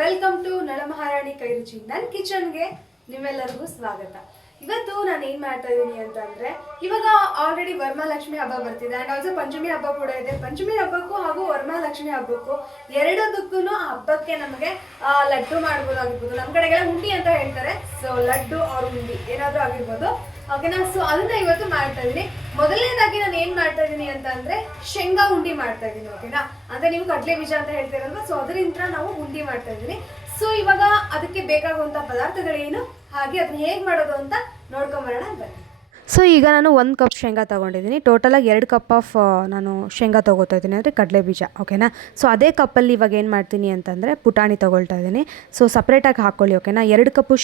Welcome to ನಳಮಹಾರಾಣಿ ಕೈರುಚಿ. ನನ್ನ ಕಿಚನ್ಗೆ ನಿಮ್ಮೆಲ್ಲರಿಗೂ ಸ್ವಾಗತ. ಇವತ್ತು ನಾನು ಏನು ಮಾಡ್ತಾ ಇದ್ದೀನಿ ಅಂತಂದ್ರೆ, ಇವಾಗ ಆಲ್ರೆಡಿ ವರಮಹಾಲಕ್ಷ್ಮಿ ಹಬ್ಬ ಬರ್ತಿದೆ ಆ್ಯಂಡ್ ಆಲ್ಸೋ ಪಂಚಮಿ ಹಬ್ಬ ಕೂಡ ಇದೆ. ಪಂಚಮಿ ಹಬ್ಬಕ್ಕೂ ಹಾಗೂ ವರಮಹಾಲಕ್ಷ್ಮಿ ಹಬ್ಬಕ್ಕೂ ಎರಡದಕ್ಕೂ ಹಬ್ಬಕ್ಕೆ ನಮಗೆ ಲಡ್ಡು ಮಾಡ್ಬೋದಾಗಿರ್ಬೋದು. ನಮ್ಮ ಕಡೆಗೆಲ್ಲ ಉಂಡಿ ಅಂತ ಹೇಳ್ತಾರೆ. ಸೊ ಲಡ್ಡು ಅವ್ರ ಉಂಡಿ ಏನಾದರೂ ಆಗಿರ್ಬೋದು. ಓಕೆನಾ. ಸೊ ಅದನ್ನ ಇವತ್ತು ಮಾಡ್ತಾ ಇದ್ದೀನಿ. ಮೊದಲನೇದಾಗಿ ನಾನು ಏನ್ ಮಾಡ್ತಾ ಇದ್ದೀನಿ ಅಂತ ಅಂದ್ರೆ ಶೇಂಗಾ ಉಂಡಿ ಮಾಡ್ತಾ ಇದ್ದೀನಿ. ಓಕೆನಾ. ಅಂದ್ರೆ ನೀವು ಕಡಲೆ ಬೀಜ ಅಂತ ಹೇಳ್ತೀರಲ್ವಾ, ಸೊ ಅದರಿಂದ ನಾವು ಉಂಡಿ ಮಾಡ್ತಾ ಇದ್ದೀನಿ. ಸೊ ಇವಾಗ ಅದಕ್ಕೆ ಬೇಕಾಗುವಂತ ಪದಾರ್ಥಗಳೇನು ಹಾಗೆ ಅದನ್ನ ಹೇಗ್ ಮಾಡೋದು ಅಂತ ನೋಡ್ಕೊಂಬರೋಣ ಬನ್ನಿ. ಸೊ ಈಗ ನಾನು 1 ಕಪ್ ಶೇಂಗಾ ತೊಗೊಂಡಿದ್ದೀನಿ. ಟೋಟಲಾಗಿ 2 ಕಪ್ ಆಫ್ ನಾನು ಶೇಂಗಾ ತೊಗೋತಾ ಇದ್ದೀನಿ, ಅಂದರೆ ಕಡಲೆ ಬೀಜ. ಓಕೆನಾ. ಸೊ ಅದೇ ಕಪ್ಪಲ್ಲಿ ಇವಾಗ ಏನು ಮಾಡ್ತೀನಿ ಅಂತಂದರೆ ಪುಟಾಣಿ ತೊಗೊಳ್ತಾ ಇದ್ದೀನಿ. ಸೊ ಸಪ್ರೇಟಾಗಿ ಹಾಕ್ಕೊಳ್ಳಿ. ಓಕೆನಾ. 2 ಕಪ್ಪು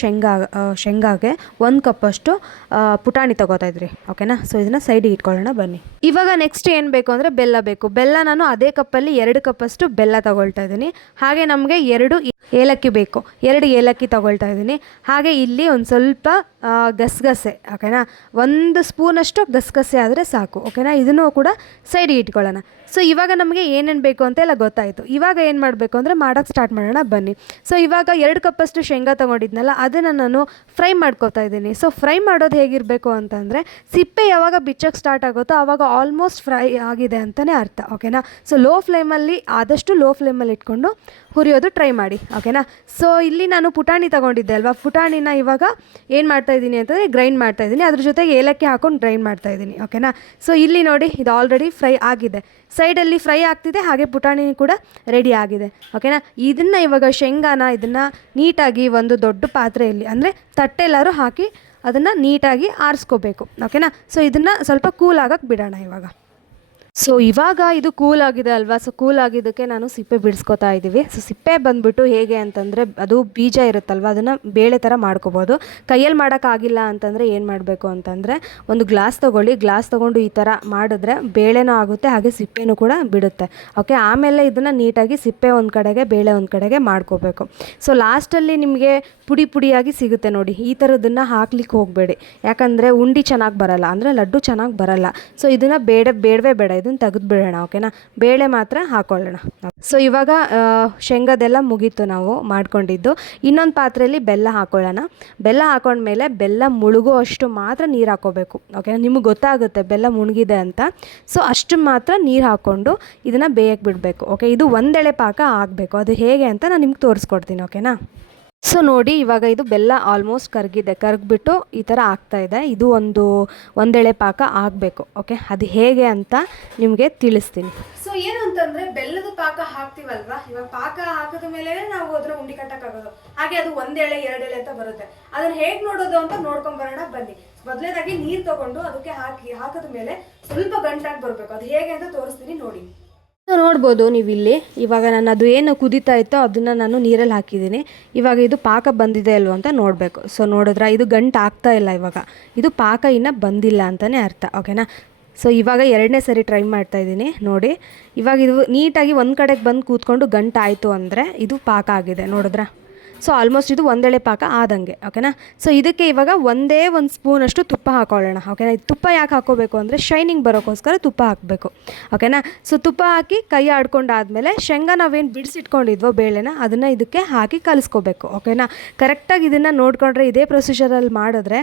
ಶೇಂಗಾಗೆ 1 ಕಪ್ಪಷ್ಟು ಪುಟಾಣಿ ತೊಗೋತಾ ಇದ್ರಿ. ಓಕೆನಾ. ಸೊ ಇದನ್ನು ಸೈಡಿಗೆ ಇಟ್ಕೊಳ್ಳೋಣ ಬನ್ನಿ. ಇವಾಗ ನೆಕ್ಸ್ಟ್ ಏನು ಬೇಕು ಅಂದರೆ ಬೆಲ್ಲ ಬೇಕು. ಬೆಲ್ಲ ನಾನು ಅದೇ ಕಪ್ಪಲ್ಲಿ 2 ಕಪ್ಪಷ್ಟು ಬೆಲ್ಲ ತೊಗೊಳ್ತಾ ಇದ್ದೀನಿ. ಹಾಗೆ ನಮಗೆ 2 ಏಲಕ್ಕಿ ಬೇಕು, 2 ಏಲಕ್ಕಿ ತೊಗೊಳ್ತಾ ಇದ್ದೀನಿ. ಹಾಗೆ ಇಲ್ಲಿ ಒಂದು ಸ್ವಲ್ಪ ಗಸಗಸೆ. ಓಕೆನಾ. 1 ಸ್ಪೂನಷ್ಟು ಗಸಗಸೆ ಆದರೆ ಸಾಕು. ಓಕೆನಾ. ಇದನ್ನು ಕೂಡ ಸೈಡಿಗೆ ಇಟ್ಕೊಳ್ಳೋಣ. ಸೊ ಇವಾಗ ನಮಗೆ ಏನೇನು ಬೇಕು ಅಂತೆಲ್ಲ ಗೊತ್ತಾಯಿತು. ಇವಾಗ ಏನು ಮಾಡಬೇಕು ಅಂದರೆ ಮಾಡೋಕ್ಕೆ ಸ್ಟಾರ್ಟ್ ಮಾಡೋಣ ಬನ್ನಿ. ಸೊ ಇವಾಗ 2 ಕಪ್ಪಷ್ಟು ಶೇಂಗಾ ತೊಗೊಂಡಿದ್ನಲ್ಲ, ಅದನ್ನು ನಾನು ಫ್ರೈ ಮಾಡ್ಕೊತಾ ಇದ್ದೀನಿ. ಸೊ ಫ್ರೈ ಮಾಡೋದು ಹೇಗಿರಬೇಕು ಅಂತಂದರೆ, ಸಿಪ್ಪೆ ಯಾವಾಗ ಬಿಚ್ಚೋಕ್ಕೆ ಸ್ಟಾರ್ಟ್ ಆಗುತ್ತೋ ಆವಾಗ ಆಲ್ಮೋಸ್ಟ್ ಫ್ರೈ ಆಗಿದೆ ಅಂತಲೇ ಅರ್ಥ. ಓಕೆನಾ. ಸೊ ಆದಷ್ಟು ಲೋ ಫ್ಲೇಮಲ್ಲಿ ಇಟ್ಕೊಂಡು ಹುರಿಯೋದು ಟ್ರೈ ಮಾಡಿ. ಓಕೆನಾ. ಸೊ ಇಲ್ಲಿ ನಾನು ಪುಟಾಣಿ ತೊಗೊಂಡಿದ್ದೆ ಅಲ್ವಾ, ಪುಟಾಣಿನ ಇವಾಗ ಏನು ಮಾಡ್ತಾಯಿದ್ದೀನಿ ಅಂತಂದರೆ ಗ್ರೈಂಡ್ ಮಾಡ್ತಾಯಿದ್ದೀನಿ. ಅದ್ರ ಜೊತೆಗೆ ಏಲಕ್ಕಿ ಹಾಕೊಂಡು ಗ್ರೈಂಡ್ ಮಾಡ್ತಾಯಿದ್ದೀನಿ. ಓಕೆನಾ. ಸೊ ಇಲ್ಲಿ ನೋಡಿ, ಇದು ಆಲ್ರೆಡಿ ಫ್ರೈ ಆಗಿದೆ. ಸೈಡಲ್ಲಿ ಫ್ರೈ ಆಗ್ತಿದೆ, ಹಾಗೆ ಪುಟಾಣಿ ಕೂಡ ರೆಡಿ ಆಗಿದೆ. ಓಕೆನಾ. ಇದನ್ನು ಇವಾಗ ಶೇಂಗಾನ ಇದನ್ನು ನೀಟಾಗಿ ಒಂದು ದೊಡ್ಡ ಪಾತ್ರೆಯಲ್ಲಿ, ಅಂದರೆ ತಟ್ಟೆಲ್ಲಾರು ಹಾಕಿ ಅದನ್ನು ನೀಟಾಗಿ ಆರಿಸ್ಕೋಬೇಕು. ಓಕೆನಾ. ಸೊ ಇದನ್ನು ಸ್ವಲ್ಪ ಕೂಲ್ ಆಗಕ್ಕೆ ಬಿಡೋಣ ಇವಾಗ. ಸೊ ಇವಾಗ ಇದು ಕೂಲ್ ಆಗಿದೆ ಅಲ್ವಾ. ಸೊ ಕೂಲ್ ಆಗಿದ್ದಕ್ಕೆ ನಾನು ಸಿಪ್ಪೆ ಬಿಡಿಸ್ಕೊತಾ ಇದ್ದೀವಿ. ಸೊ ಸಿಪ್ಪೆ ಬಂದುಬಿಟ್ಟು ಹೇಗೆ ಅಂತಂದರೆ, ಅದು ಬೀಜ ಇರುತ್ತಲ್ವ, ಅದನ್ನು ಬೇಳೆ ಥರ ಮಾಡ್ಕೋಬೋದು. ಕೈಯಲ್ಲಿ ಮಾಡೋಕ್ಕಾಗಿಲ್ಲ ಅಂತಂದರೆ ಏನು ಮಾಡಬೇಕು ಅಂತಂದರೆ, ಒಂದು ಗ್ಲಾಸ್ ತೊಗೊಂಡು ಈ ಥರ ಮಾಡಿದ್ರೆ ಬೇಳೆನೂ ಆಗುತ್ತೆ, ಹಾಗೆ ಸಿಪ್ಪೆನೂ ಕೂಡ ಬಿಡುತ್ತೆ. ಓಕೆ. ಆಮೇಲೆ ಇದನ್ನು ನೀಟಾಗಿ ಸಿಪ್ಪೆ ಒಂದು ಕಡೆಗೆ, ಬೇಳೆ ಒಂದು ಕಡೆಗೆ ಮಾಡ್ಕೋಬೇಕು. ಸೊ ಲಾಸ್ಟಲ್ಲಿ ನಿಮಗೆ ಪುಡಿಯಾಗಿ ಸಿಗುತ್ತೆ ನೋಡಿ. ಈ ಥರದನ್ನು ಹಾಕ್ಲಿಕ್ಕೆ ಹೋಗಬೇಡಿ, ಯಾಕಂದರೆ ಉಂಡಿ ಚೆನ್ನಾಗಿ ಬರಲ್ಲ, ಅಂದರೆ ಲಡ್ಡು ಚೆನ್ನಾಗಿ ಬರಲ್ಲ. ಸೊ ಇದನ್ನು ಬೇಡವೇ ಬೇಡ, ಇದನ್ನು ತೆಗೆದುಬಿಡೋಣ. ಓಕೆನಾ. ಬೇಳೆ ಮಾತ್ರ ಹಾಕ್ಕೊಳ್ಳೋಣ. ಸೊ ಇವಾಗ ಶೇಂಗಾದೆಲ್ಲ ಮುಗೀತು ನಾವು ಮಾಡ್ಕೊಂಡಿದ್ದು. ಇನ್ನೊಂದು ಪಾತ್ರೆಯಲ್ಲಿ ಬೆಲ್ಲ ಹಾಕ್ಕೊಳ್ಳೋಣ. ಬೆಲ್ಲ ಹಾಕೊಂಡ್ಮೇಲೆ ಬೆಲ್ಲ ಮುಳುಗೋ ಅಷ್ಟು ಮಾತ್ರ ನೀರು ಹಾಕ್ಕೋಬೇಕು. ಓಕೆನಾ. ನಿಮಗೆ ಗೊತ್ತಾಗುತ್ತೆ ಬೆಲ್ಲ ಮುಳುಗಿದೆ ಅಂತ. ಸೊ ಅಷ್ಟು ಮಾತ್ರ ನೀರು ಹಾಕ್ಕೊಂಡು ಇದನ್ನು ಬೇಯಕ್ಕೆ ಬಿಡಬೇಕು. ಓಕೆ. ಇದು ಒಂದೆಳೆ ಪಾಕ ಆಗಬೇಕು. ಅದು ಹೇಗೆ ಅಂತ ನಾನು ನಿಮ್ಗೆ ತೋರಿಸ್ಕೊಡ್ತೀನಿ. ಓಕೆನಾ. ಸೊ ನೋಡಿ, ಇವಾಗ ಇದು ಬೆಲ್ಲ ಆಲ್ಮೋಸ್ಟ್ ಕರಗಿಬಿಟ್ಟು ಈ ಥರ ಆಗ್ತಾಯಿದೆ. ಇದು ಒಂದೆಳೆ ಪಾಕ ಆಗಬೇಕು. ಓಕೆ. ಅದು ಹೇಗೆ ಅಂತ ನಿಮಗೆ ತಿಳಿಸ್ತೀನಿ. ಸೊ ಏನು ಅಂತಂದ್ರೆ, ಬೆಲ್ಲದ ಪಾಕ ಹಾಕ್ತಿವಲ್ವಾ, ಇವಾಗ ಪಾಕ ಹಾಕಿದ ಮೇಲೆ ನಾವು ಅದನ್ನ ಉಂಡಿ ಕಟ್ಟಕ್ಕಾಗೋದು. ಹಾಗೆ ಅದು 1 ಎಳೆ 2 ಎಳೆ ಅಂತ ಬರುತ್ತೆ. ಅದನ್ನ ಹೇಗೆ ನೋಡೋದು ಅಂತ ನೋಡ್ಕೊಂಬರೋಣ ಬನ್ನಿ. ಮೊದಲನೇದಾಗಿ ನೀರು ತಗೊಂಡು ಅದಕ್ಕೆ ಹಾಕಿದ ಮೇಲೆ ಸ್ವಲ್ಪ ಗಂಟಾಗಿ ಬರಬೇಕು. ಅದು ಹೇಗೆ ಅಂತ ತೋರಿಸ್ತೀನಿ ನೋಡಿ. ನೋಡ್ಬೋದು ನೀವು ಇಲ್ಲಿ. ಇವಾಗ ನಾನು ಅದು ಏನು ಕುದೀತಾ ಇತ್ತೋ ಅದನ್ನು ನಾನು ನೀರಲ್ಲಿ ಹಾಕಿದ್ದೀನಿ. ಇವಾಗ ಇದು ಪಾಕ ಬಂದಿದೆ ಅಲ್ವ ಅಂತ ನೋಡಬೇಕು. ಸೊ ನೋಡಿದ್ರೆ ಇದು ಗಂಟು ಆಗ್ತಾ ಇಲ್ಲ. ಇವಾಗ ಇದು ಪಾಕ ಇನ್ನೂ ಬಂದಿಲ್ಲ ಅಂತಲೇ ಅರ್ಥ. ಓಕೆನಾ. ಸೊ ಇವಾಗ 2ನೇ ಸರಿ ಟ್ರೈ ಮಾಡ್ತಾಯಿದ್ದೀನಿ ನೋಡಿ. ಇವಾಗ ಇದು ನೀಟಾಗಿ ಒಂದು ಕಡೆಗೆ ಬಂದು ಕೂತ್ಕೊಂಡು ಗಂಟು ಆಯಿತು ಅಂದರೆ ಇದು ಪಾಕ ಆಗಿದೆ. ನೋಡಿದ್ರಾ. ಸೊ ಆಲ್ಮೋಸ್ಟ್ ಇದು ಒಂದೆಳೆ ಪಾಕ ಆದಂಗೆ. ಓಕೆನಾ. ಸೊ ಇದಕ್ಕೆ ಇವಾಗ ಒಂದು ಸ್ಪೂನಷ್ಟು ತುಪ್ಪ ಹಾಕೊಳ್ಳೋಣ. ಓಕೆನಾ. ತುಪ್ಪ ಯಾಕೆ ಹಾಕೋಬೇಕು ಅಂದರೆ, ಶೈನಿಂಗ್ ಬರೋಕ್ಕೋಸ್ಕರ ತುಪ್ಪ ಹಾಕಬೇಕು. ಓಕೆನಾ. ಸೊ ತುಪ್ಪ ಹಾಕಿ ಕೈ ಆಡ್ಕೊಂಡಾದಮೇಲೆ ಶೇಂಗಾ ನಾವೇನು ಬಿಡಿಸಿಟ್ಕೊಂಡಿದ್ವೋ ಬೇಳೆನ, ಅದನ್ನು ಇದಕ್ಕೆ ಹಾಕಿ ಕಲಿಸ್ಕೋಬೇಕು. ಓಕೆನಾ. ಕರೆಕ್ಟಾಗಿ ಇದನ್ನು ನೋಡಿಕೊಂಡ್ರೆ, ಇದೇ ಪ್ರೊಸೀಜರಲ್ಲಿ ಮಾಡಿದ್ರೆ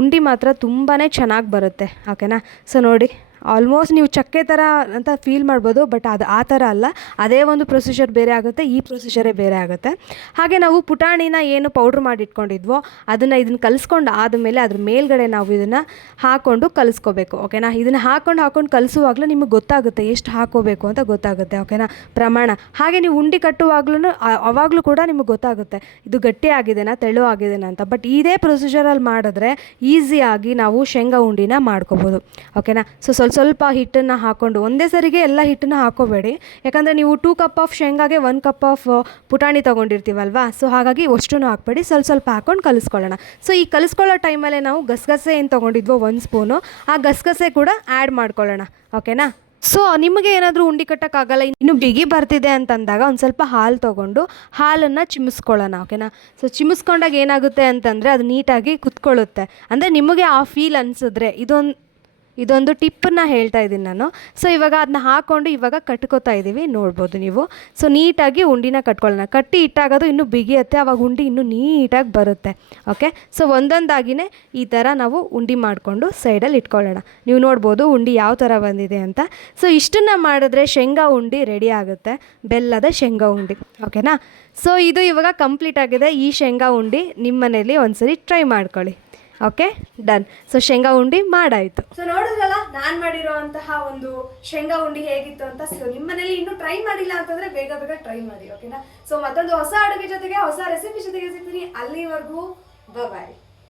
ಉಂಡಿ ಮಾತ್ರ ತುಂಬಾ ಚೆನ್ನಾಗಿ ಬರುತ್ತೆ. ಓಕೆನಾ. ಸೊ ನೋಡಿ, ಆಲ್ಮೋಸ್ಟ್ ನೀವು ಚಕ್ಕೆ ಥರ ಅಂತ ಫೀಲ್ ಮಾಡ್ಬೋದು, ಬಟ್ ಅದು ಆ ಥರ ಅಲ್ಲ. ಅದೇ ಒಂದು ಪ್ರೊಸೀಜರ್ ಬೇರೆ ಆಗುತ್ತೆ, ಈ ಪ್ರೊಸೀಜರೇ ಬೇರೆ ಆಗುತ್ತೆ. ಹಾಗೆ ನಾವು ಪುಟಾಣಿನ ಏನು ಪೌಡ್ರ್ ಮಾಡಿ ಇಟ್ಕೊಂಡಿದ್ವೋ ಇದನ್ನು ಕಲಿಸ್ಕೊಂಡು ಆದಮೇಲೆ ಅದ್ರ ಮೇಲ್ಗಡೆ ನಾವು ಇದನ್ನು ಹಾಕ್ಕೊಂಡು ಕಲಿಸ್ಕೋಬೇಕು. ಓಕೆನಾ. ಇದನ್ನು ಹಾಕ್ಕೊಂಡು ಕಲಿಸುವಾಗಲೂ ನಿಮಗೆ ಗೊತ್ತಾಗುತ್ತೆ ಎಷ್ಟು ಹಾಕೋಬೇಕು ಅಂತ ಗೊತ್ತಾಗುತ್ತೆ. ಓಕೆನಾ. ಪ್ರಮಾಣ. ಹಾಗೆ ನೀವು ಉಂಡಿ ಕಟ್ಟುವಾಗ್ಲೂ ಅವಾಗಲೂ ಕೂಡ ನಿಮಗೆ ಗೊತ್ತಾಗುತ್ತೆ ಇದು ಗಟ್ಟಿ ಆಗಿದೆನಾ ತೆಳು ಆಗಿದೆನಾ ಅಂತ. ಬಟ್ ಇದೇ ಪ್ರೊಸೀಜರಲ್ಲಿ ಮಾಡಿದ್ರೆ ಈಸಿಯಾಗಿ ನಾವು ಶೇಂಗಾ ಉಂಡಿನ ಮಾಡ್ಕೋಬೋದು. ಓಕೆನಾ. ಸೊ ಸ್ವಲ್ಪ ಹಿಟ್ಟನ್ನು ಹಾಕ್ಕೊಂಡು ಒಂದೇ ಸರಿಗೆ ಎಲ್ಲ ಹಿಟ್ಟನ್ನು ಹಾಕೋಬೇಡಿ, ಯಾಕಂದರೆ ನೀವು 2 ಕಪ್ ಆಫ್ ಶೇಂಗಾಗೆ 1 ಕಪ್ ಆಫ್ ಪುಟಾಣಿ ತೊಗೊಂಡಿರ್ತೀವಲ್ವಾ. ಸೊ ಹಾಗಾಗಿ ಅಷ್ಟನ್ನು ಹಾಕ್ಬೇಡಿ, ಸ್ವಲ್ಪ ಹಾಕ್ಕೊಂಡು ಕಲಿಸ್ಕೊಳ್ಳೋಣ. ಸೊ ಈ ಕಲಿಸ್ಕೊಳ್ಳೋ ಟೈಮಲ್ಲೇ ನಾವು ಗಸಗಸೆ ಏನು ತೊಗೊಂಡಿದ್ವೋ 1 ಸ್ಪೂನು, ಆ ಗಸಗಸೆ ಕೂಡ ಆ್ಯಡ್ ಮಾಡ್ಕೊಳ್ಳೋಣ. ಓಕೆನಾ. ಸೊ ನಿಮಗೆ ಏನಾದರೂ ಉಂಡಿ ಕಟ್ಟೋಕ್ಕಾಗಲ್ಲ, ಇನ್ನು ಬಿಗಿ ಬರ್ತಿದೆ ಅಂತಂದಾಗ ಒಂದು ಸ್ವಲ್ಪ ಹಾಲು ತೊಗೊಂಡು ಹಾಲನ್ನು ಚಿಮ್ಮಿಸ್ಕೊಳ್ಳೋಣ. ಓಕೆನಾ. ಸೊ ಚಿಮ್ಮಿಸ್ಕೊಂಡಾಗ ಏನಾಗುತ್ತೆ ಅಂತಂದರೆ ಅದು ನೀಟಾಗಿ ಕುತ್ಕೊಳ್ಳುತ್ತೆ. ಅಂದರೆ ನಿಮಗೆ ಆ ಫೀಲ್ ಅನಿಸಿದ್ರೆ, ಇದೊಂದು ಟಿಪ್ಪನ್ನ ಹೇಳ್ತಾ ಇದ್ದೀನಿ ನಾನು. ಸೊ ಇವಾಗ ಅದನ್ನ ಹಾಕ್ಕೊಂಡು ಇವಾಗ ಕಟ್ಕೋತಾ ಇದ್ದೀವಿ, ನೋಡ್ಬೋದು ನೀವು. ಸೊ ನೀಟಾಗಿ ಉಂಡಿನ ಕಟ್ಕೊಳ್ಳೋಣ. ಕಟ್ಟಿ ಇಟ್ಟಾಗೋದು ಇನ್ನೂ ಬಿಗಿಯುತ್ತೆ, ಆವಾಗ ಉಂಡಿ ಇನ್ನೂ ನೀಟಾಗಿ ಬರುತ್ತೆ. ಓಕೆ, ಸೊ ಒಂದೊಂದಾಗಿಯೇ ಈ ಥರ ನಾವು ಉಂಡಿ ಮಾಡಿಕೊಂಡು ಸೈಡಲ್ಲಿ ಇಟ್ಕೊಳ್ಳೋಣ. ನೀವು ನೋಡ್ಬೋದು ಉಂಡಿ ಯಾವ ಥರ ಬಂದಿದೆ ಅಂತ. ಸೊ ಇಷ್ಟನ್ನು ಮಾಡಿದ್ರೆ ಶೇಂಗಾ ಉಂಡಿ ರೆಡಿ ಆಗುತ್ತೆ, ಬೆಲ್ಲದ ಶೇಂಗಾ ಉಂಡಿ. ಓಕೆನಾ? ಸೊ ಇದು ಇವಾಗ ಕಂಪ್ಲೀಟ್ ಆಗಿದೆ. ಈ ಶೇಂಗಾ ಉಂಡಿ ನಿಮ್ಮ ಮನೇಲಿ ಒಂದ್ಸರಿ ಟ್ರೈ ಮಾಡ್ಕೊಳ್ಳಿ. Okay, done. ಸೊ ಶೇಂಗಾ ಉಂಡಿ ಮಾಡಾಯಿತು. ಸೊ ನೋಡಿದ್ರಲ್ಲ ನಾನು ಮಾಡಿರೋಂತಹ ಒಂದು ಶೇಂಗಾ ಉಂಡಿ ಹೇಗಿತ್ತು ಅಂತ. ಸೊ ನಿಮ್ಮ ಮನೇಲಿ ಇನ್ನೂ ಟ್ರೈ ಮಾಡಿಲ್ಲ ಅಂತಂದ್ರೆ ಬೇಗ ಬೇಗ ಟ್ರೈ ಮಾಡಿ. ಓಕೆನಾ? ಸೊ ಮತ್ತೊಂದು ಹೊಸ ಅಡುಗೆ ಜೊತೆಗೆ ಹೊಸ ರೆಸಿಪಿ ಜೊತೆಗೆ ಸಿಗ್ತೀನಿ. ಅಲ್ಲಿವರೆಗೂ ಬಾಯ್.